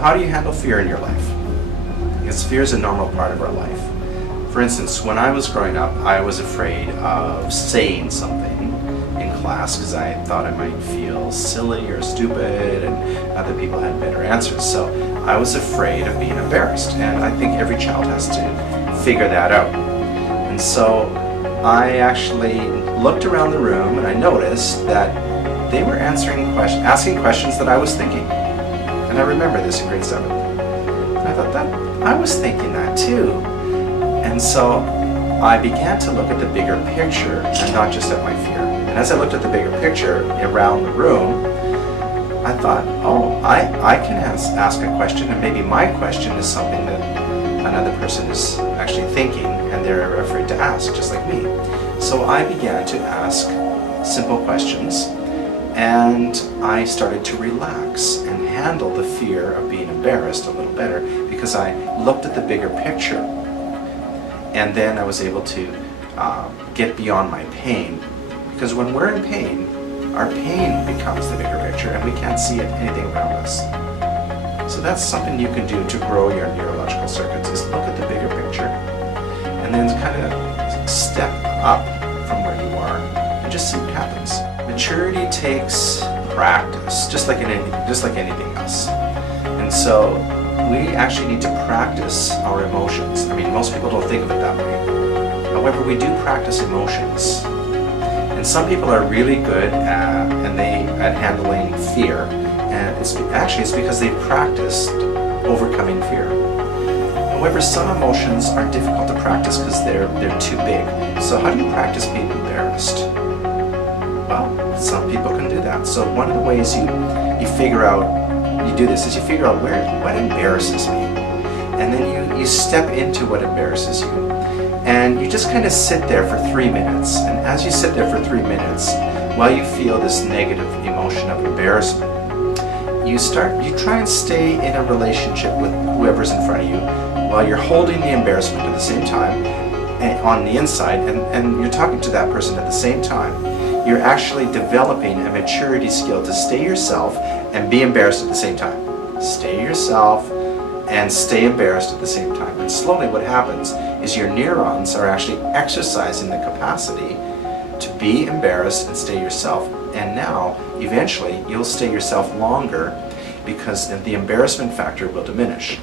how do you handle fear in your life? Because fear is a normal part of our life. For instance, when I was growing up, I was afraid of saying something in class because I thought I might feel silly or stupid and other people had better answers. So I was afraid of being embarrassed, and I think every child has to figure that out. And so I actually looked around the room and I noticed that they were asking questions that I was thinking. And I remember this in grade 7. And I thought that I was thinking that too. And so I began to look at the bigger picture and not just at my fear. And as I looked at the bigger picture around the room, I thought, oh, I can ask a question, and maybe my question is something that another person is actually thinking and they're afraid to ask, just like me. So I began to ask simple questions, and I started to relax and handle the fear of being embarrassed a little better because I looked at the bigger picture. And then I was able to get beyond my pain, because when we're in pain, our pain becomes the bigger picture and we can't see anything around us. So that's something you can do to grow your neurological circuits, is look at the bigger picture and then kind of step up from where you are and just see what happens. Maturity takes practice, just like anything else. And so we actually need to practice our emotions. I mean, most people don't think of it that way. However, we do practice emotions. And some people are really good at handling fear. And it's because they've practiced overcoming fear. However, some emotions are difficult to practice because they're too big. So how do you practice being embarrassed? Well, some people can do that. So one of the ways you figure out you do this is you figure out what embarrasses me, and then you step into what embarrasses you, and you just kind of sit there for 3 minutes. And as you sit there for 3 minutes, while you feel this negative emotion of embarrassment, you try and stay in a relationship with whoever's in front of you while you're holding the embarrassment at the same time on the inside, and you're talking to that person at the same time. You're actually developing a maturity skill to stay yourself and be embarrassed at the same time. Stay yourself and stay embarrassed at the same time. And slowly what happens is your neurons are actually exercising the capacity to be embarrassed and stay yourself. And now, eventually, you'll stay yourself longer because the embarrassment factor will diminish.